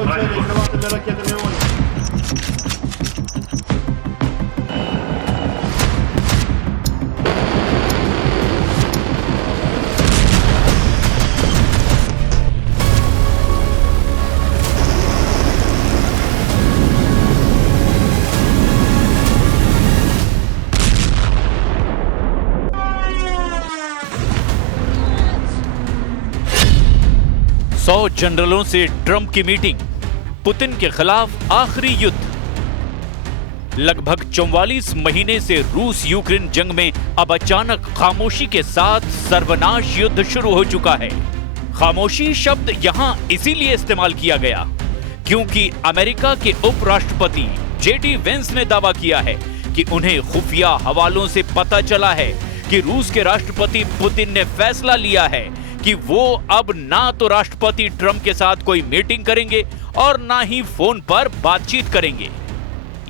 cieli, prowadzimy rakiety Leonie. सौ जनरलों से Trump की मीटिंग, पुतिन के खिलाफ आखिरी युद्ध। लगभग 44 महीने से रूस यूक्रेन जंग में अब अचानक खामोशी के साथ सर्वनाश युद्ध शुरू हो चुका है। खामोशी शब्द यहां इसीलिए इस्तेमाल किया गया क्योंकि अमेरिका के उपराष्ट्रपति जेडी वेंस ने दावा किया है कि उन्हें खुफिया हवालों से पता चला है कि रूस के राष्ट्रपति पुतिन ने फैसला लिया है कि वो अब ना तो राष्ट्रपति ट्रंप के साथ कोई मीटिंग करेंगे और ना ही फोन पर बातचीत करेंगे।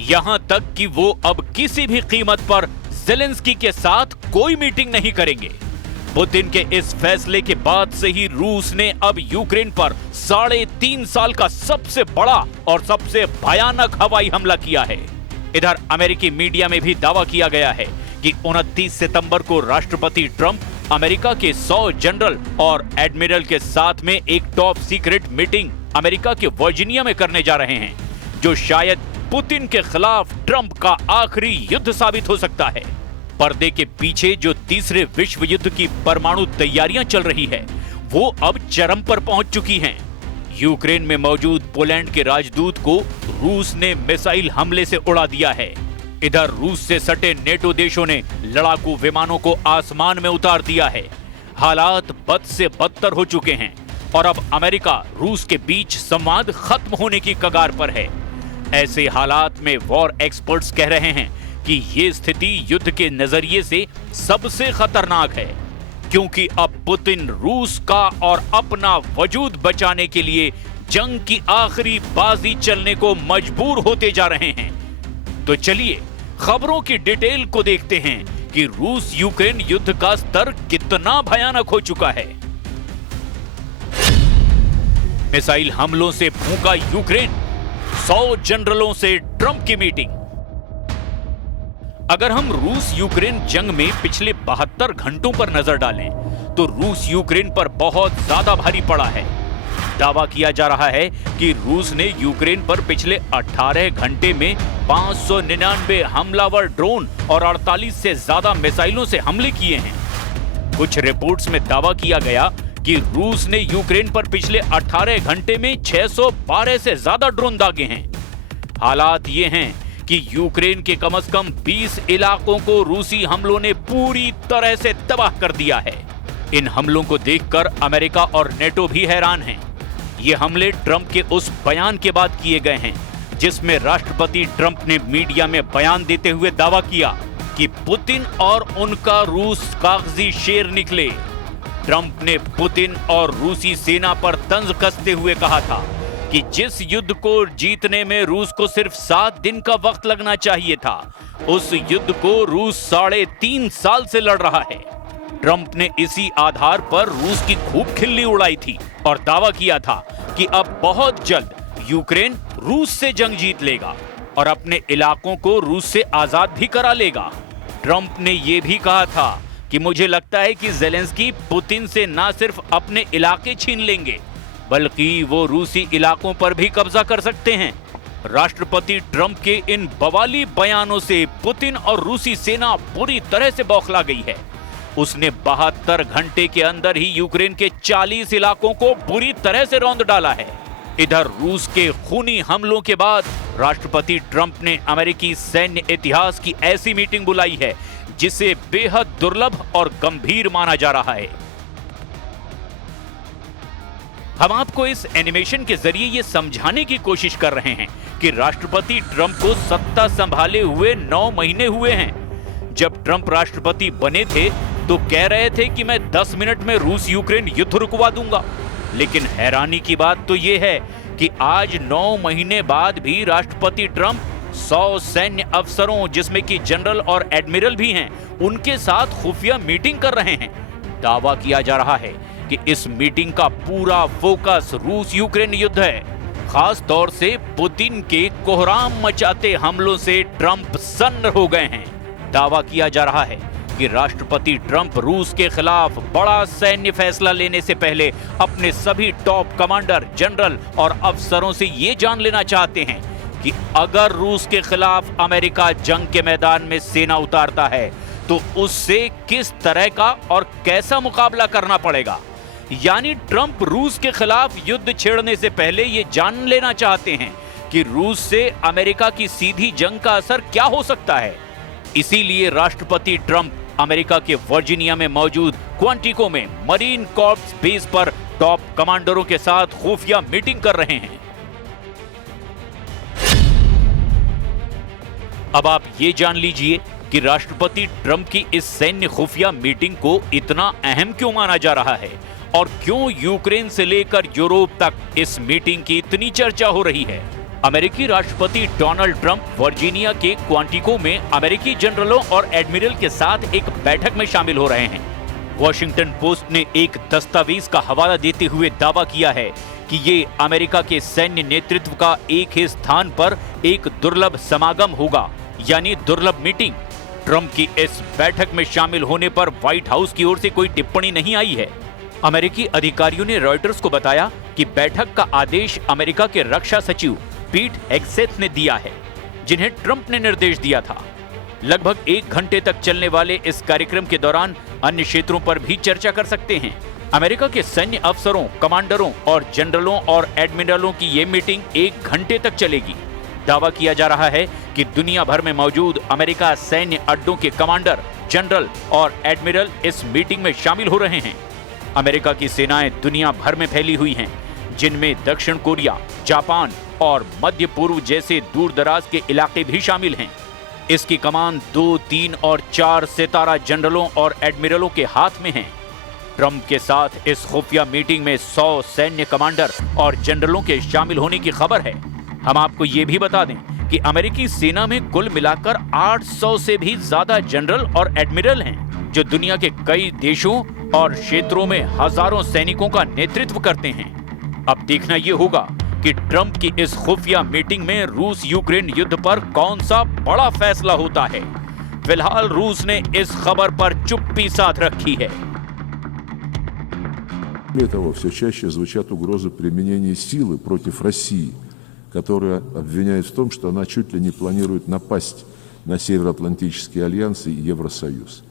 यहां तक कि वो अब किसी भी कीमत पर ज़ेलेंस्की के साथ कोई मीटिंग नहीं करेंगे। पुतिन के इस फैसले के बाद से ही रूस ने अब यूक्रेन पर 3.5 साल का सबसे बड़ा और सबसे भयानक हवाई हमला किया है। इधर अमेरिकी मीडिया में भी दावा किया गया है कि 29 सितंबर को राष्ट्रपति ट्रंप अमेरिका के 100 जनरल और एडमिरल के साथ में एक टॉप सीक्रेट मीटिंग अमेरिका के वर्जीनिया में करने जा रहे हैं, जो शायद पुतिन के खिलाफ ट्रंप का आखिरी युद्ध साबित हो सकता है। पर्दे के पीछे जो तीसरे विश्व युद्ध की परमाणु तैयारियां चल रही है, वो अब चरम पर पहुंच चुकी हैं। यूक्रेन में मौजूद पोलैंड के राजदूत को रूस ने मिसाइल हमले से उड़ा दिया है। इधर रूस से सटे नेटो देशों ने लड़ाकू विमानों को आसमान में उतार दिया है। हालात बद से बदतर हो चुके हैं और अब अमेरिका रूस के बीच संवाद खत्म होने की कगार पर है। ऐसे हालात में वॉर एक्सपर्ट्स कह रहे हैं कि ये स्थिति युद्ध के नजरिए से सबसे खतरनाक है, क्योंकि अब पुतिन रूस का और अपना वजूद बचाने के लिए जंग की आखिरी बाजी चलने को मजबूर होते जा रहे हैं। तो चलिए खबरों की डिटेल को देखते हैं कि रूस यूक्रेन युद्ध का स्तर कितना भयानक हो चुका है। मिसाइल हमलों से भूखा यूक्रेन, 100 जनरलों से ट्रंप की मीटिंग। अगर हम रूस यूक्रेन जंग में पिछले 72 घंटों पर नजर डालें तो रूस यूक्रेन पर बहुत ज्यादा भारी पड़ा है। दावा किया जा रहा है कि रूस ने यूक्रेन पर पिछले 18 घंटे में 599 हमलावर ड्रोन और 48 से ज्यादा मिसाइलों से हमले किए हैं। कुछ रिपोर्ट्स में दावा किया गया कि रूस ने यूक्रेन पर पिछले 18 घंटे में 612 से ज्यादा ड्रोन दागे हैं। हालात ये हैं कि यूक्रेन के कम से कम 20 इलाकों को रूसी हमलों ने पूरी तरह से तबाह कर दिया है। इन हमलों को देखकर अमेरिका और नेटो भी हैरान हैं। ये हमले ट्रंप के उस बयान के बाद किए गए हैं जिसमें राष्ट्रपति ट्रंप ने मीडिया में बयान देते हुए दावा किया कि पुतिन और उनका रूस कागजी शेर निकले। ट्रंप ने पुतिन और रूसी सेना पर तंज कसते हुए कहा था कि जिस युद्ध को जीतने में रूस को सिर्फ 7 दिन का वक्त लगना चाहिए था, उस युद्ध को रूस 3.5 साल से लड़ रहा है। ट्रंप ने इसी आधार पर रूस की खूब खिल्ली उड़ाई थी और दावा किया था कि अब बहुत जल्द यूक्रेन रूस से जंग जीत लेगा और अपने इलाकों को रूस से आजाद भी करा लेगा। ट्रंप ने यह भी कहा था कि मुझे लगता है कि ज़ेलेंस्की पुतिन से ना सिर्फ अपने इलाके छीन लेंगे, बल्कि वो रूसी इलाकों पर भी कब्जा कर सकते हैं। राष्ट्रपति ट्रंप के इन बवाली बयानों से पुतिन और रूसी सेना बुरी तरह से बौखला गई है। उसने 72 घंटे के अंदर ही यूक्रेन के 40 इलाकों को बुरी तरह से रौंद डाला है। इधर रूस के खूनी हमलों के बाद राष्ट्रपति ट्रंप ने अमेरिकी सैन्य इतिहास की ऐसी मीटिंग बुलाई है जिसे बेहद दुर्लभ और गंभीर माना जा रहा है। हम आपको इस एनिमेशन के जरिए ये समझाने की कोशिश कर रहे हैं कि राष्ट्रपति ट्रंप को सत्ता संभाले हुए 9 महीने हुए हैं। जब ट्रंप राष्ट्रपति बने थे तो कह रहे थे कि मैं 10 मिनट में रूस यूक्रेन युद्ध रुकवा दूंगा, लेकिन हैरानी की बात तो यह है कि आज 9 महीने बाद भी राष्ट्रपति ट्रंप 100 सैन्य अफसरों, जिसमें कि जनरल और एडमिरल भी हैं, उनके साथ खुफिया मीटिंग कर रहे हैं। दावा किया जा रहा है कि इस मीटिंग का पूरा फोकस रूस यूक्रेन युद्ध है। खास तौर से पुतिन के कोहराम मचाते हमलों से ट्रंप सन्न हो गए हैं। दावा किया जा रहा है कि राष्ट्रपति ट्रंप रूस के खिलाफ बड़ा सैन्य फैसला लेने से पहले अपने सभी टॉप कमांडर, जनरल और अफसरों से ये जान लेना चाहते हैं कि अगर रूस के खिलाफ अमेरिका जंग के मैदान में सेना उतारता है तो उससे किस तरह का और कैसा मुकाबला करना पड़ेगा। यानी ट्रंप रूस के खिलाफ युद्ध छेड़ने से पहले ये जान लेना चाहते हैं कि रूस से अमेरिका की सीधी जंग का असर क्या हो सकता है। इसीलिए राष्ट्रपति ट्रंप अमेरिका के वर्जीनिया में मौजूद क्वांटिको में मरीन कॉर्प्स बेस पर टॉप कमांडरों के साथ खुफिया मीटिंग कर रहे हैं। अब आप ये जान लीजिए कि राष्ट्रपति ट्रंप की इस सैन्य खुफिया मीटिंग को इतना अहम क्यों माना जा रहा है और क्यों यूक्रेन से लेकर यूरोप तक इस मीटिंग की इतनी चर्चा हो रही है। अमेरिकी राष्ट्रपति डोनाल्ड ट्रंप वर्जीनिया के क्वांटिको में अमेरिकी जनरलों और एडमिरल के साथ एक बैठक में शामिल हो रहे हैं। वॉशिंगटन पोस्ट ने एक दस्तावेज का हवाला देते हुए दावा किया है कि ये अमेरिका के सैन्य नेतृत्व का एक ही स्थान पर एक दुर्लभ समागम होगा, यानी दुर्लभ मीटिंग। ट्रंप की इस बैठक में शामिल होने पर व्हाइट हाउस की ओर से कोई टिप्पणी नहीं आई है। अमेरिकी अधिकारियों ने रॉयटर्स को बताया कि बैठक का आदेश अमेरिका के रक्षा सचिव पीट हेगसेथ ने दिया है, जिन्हें ट्रंप ने निर्देश दिया था। लगभग 1 घंटे तक चलने वाले इस कार्यक्रम के दौरान अन्य क्षेत्रों पर भी चर्चा कर सकते हैं। अमेरिका के सैन्य अफसरों, कमांडरों और जनरलों और एडमिरलों की ये मीटिंग 1 घंटे तक चलेगी। दावा किया जा रहा है कि दुनिया भर में मौजूद अमेरिका सैन्य अड्डों के कमांडर, जनरल और एडमिरल इस मीटिंग में शामिल हो रहे हैं। अमेरिका की सेनाएं दुनिया भर में फैली हुई हैं, जिनमें दक्षिण कोरिया, जापान और मध्य पूर्व जैसे दूर दराज के इलाके भी शामिल हैं। इसकी कमान 2, 3 और 4 सितारा जनरलों और एडमिरलों के हाथ में है। ट्रंप के साथ इस खुफिया मीटिंग में 100 सैन्य कमांडर और जनरलों के शामिल होने की खबर है। हम आपको ये भी बता दें कि अमेरिकी सेना में कुल मिलाकर 800 से भी ज्यादा जनरल और एडमिरल हैं, जो दुनिया के कई देशों और क्षेत्रों में हजारों सैनिकों का नेतृत्व करते हैं। अब देखना यह होगा कि ट्रंप की इस खुफिया मीटिंग में रूस यूक्रेन युद्ध पर कौन सा बड़ा फैसला होता है। फिलहाल रूस ने इस खबर पर चुप्पी साध रखी है। Более того, все чаще звучат угрозы применения силы против России, которая обвиняет в том, что она чуть ли не планирует напасть на Североатлантический альянс и Евросоюз.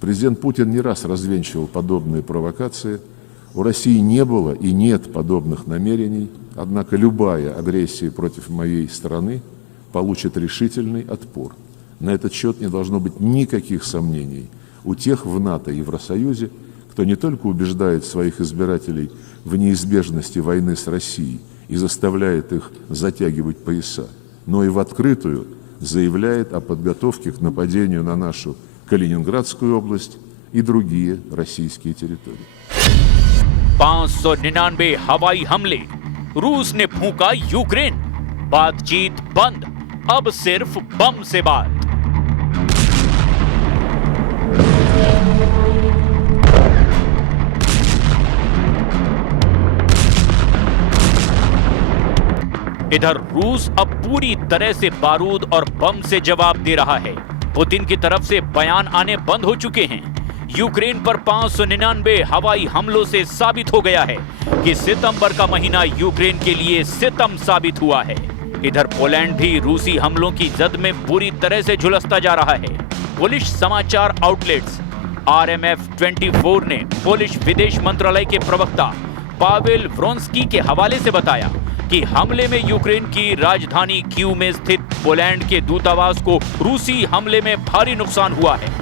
Президент Путин не раз развенчивал подобные провокации. У России не было и нет подобных намерений, однако любая агрессия против моей страны получит решительный отпор. На этот счет не должно быть никаких сомнений у тех в НАТО и Евросоюзе, кто не только убеждает своих избирателей в неизбежности войны с Россией и заставляет их затягивать пояса, но и в открытую заявляет о подготовке к нападению на нашу Калининградскую область и другие российские территории. 599 हवाई हमले, रूस ने फूंका यूक्रेन, बातचीत बंद, अब सिर्फ बम से बात। इधर रूस अब पूरी तरह से बारूद और बम से जवाब दे रहा है। पुतिन की तरफ से बयान आने बंद हो चुके हैं। यूक्रेन पर 599 हवाई हमलों से साबित हो गया है कि सितंबर का महीना यूक्रेन के लिए सितम साबित हुआ है। इधर पोलैंड भी रूसी हमलों की जद में बुरी तरह से झुलसता जा रहा है। पोलिश समाचार आउटलेट्स RMF24 ने पोलिश विदेश मंत्रालय के प्रवक्ता पावेल व्रोंस्की के हवाले से बताया कि हमले में यूक्रेन की राजधानी कीव में स्थित पोलैंड के दूतावास को रूसी हमले में भारी नुकसान हुआ है।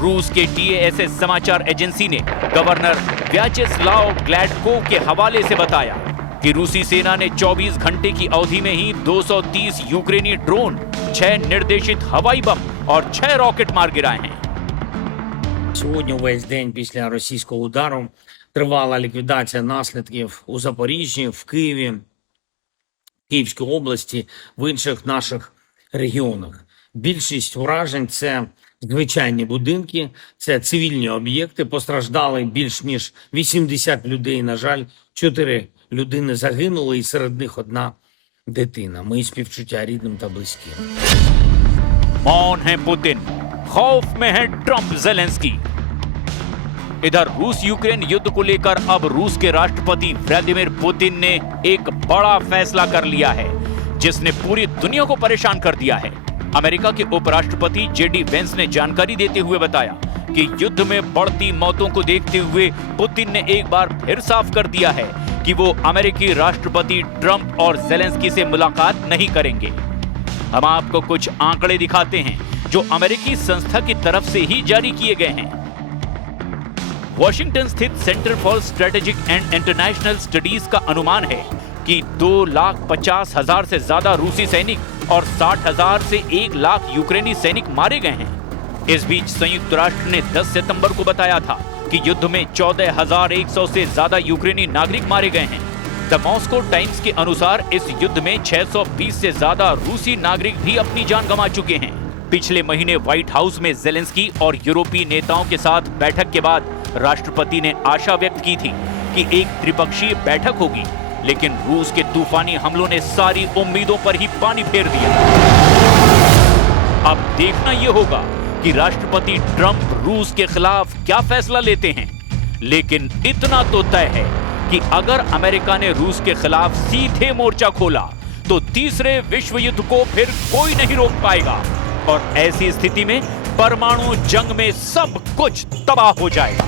रूस के TASS समाचार एजेंसी ने गवर्नर व्याचेस्लाव ग्लैडकोव के हवाले से बताया कि रूसी सेना ने 24 घंटे की अवधि में ही 230 यूक्रेनी ड्रोन, 6 निर्देशित हवाई बम और 6 रॉकेट मार गिराए हैं। Сьогодні весь день після російського удару тривала ліквідація наслідків у Запоріжжі, в Києві, Київській області, в інших наших регіонах. Більшість уражень – це звичайні будинки, це цивільні об'єкти, постраждали більш ніж 80 людей, на жаль, 4 людини загинули, і серед них одна дитина. Мої співчуття рідним та близьким. मौन है पुतिन, खौफ में है ट्रंप जेलेंस्की। इधर रूस यूक्रेन युद्ध को लेकर अब रूस के राष्ट्रपति व्लादिमीर पुतिन ने एक बड़ा फैसला कर लिया है, जिसने पूरी दुनिया को परेशान कर दिया है। अमेरिका के उपराष्ट्रपति जेडी वेंस ने जानकारी देते हुए बताया कि युद्ध में बढ़ती मौतों को देखते हुए पुतिन ने एक बार फिर साफ कर दिया है कि वो अमेरिकी राष्ट्रपति ट्रंप और जेलेंस्की से मुलाकात नहीं करेंगे। हम आपको कुछ आंकड़े दिखाते हैं जो अमेरिकी संस्था की तरफ से ही जारी किए गए हैं। वॉशिंगटन स्थित centre for strategic and international studies का अनुमान है कि 2,50,000 से ज्यादा रूसी सैनिक और 60,000 से 1 लाख यूक्रेनी सैनिक मारे गए हैं। इस बीच संयुक्त राष्ट्र ने 10 सितंबर को बताया था कि युद्ध में 14,100 से ज्यादा यूक्रेनी नागरिक मारे गए हैं। द मॉस्को टाइम्स के अनुसार इस युद्ध में 620 से ज्यादा रूसी नागरिक भी अपनी जान गंवा चुके हैं। पिछले महीने व्हाइट हाउस में जेलेंस्की और यूरोपीय नेताओं के साथ बैठक के बाद राष्ट्रपति ने आशा व्यक्त की थी कि एक त्रिपक्षीय बैठक होगी, लेकिन रूस के तूफानी हमलों ने सारी उम्मीदों पर ही पानी फेर दिया। अब देखना यह होगा कि राष्ट्रपति ट्रंप रूस के खिलाफ क्या फैसला लेते हैं। लेकिन इतना तो तय है कि अगर अमेरिका ने रूस के खिलाफ सीधे मोर्चा खोला तो तीसरे विश्व युद्ध को फिर कोई नहीं रोक पाएगा और ऐसी स्थिति में परमाणु जंग में सब कुछ तबाह हो जाएगा।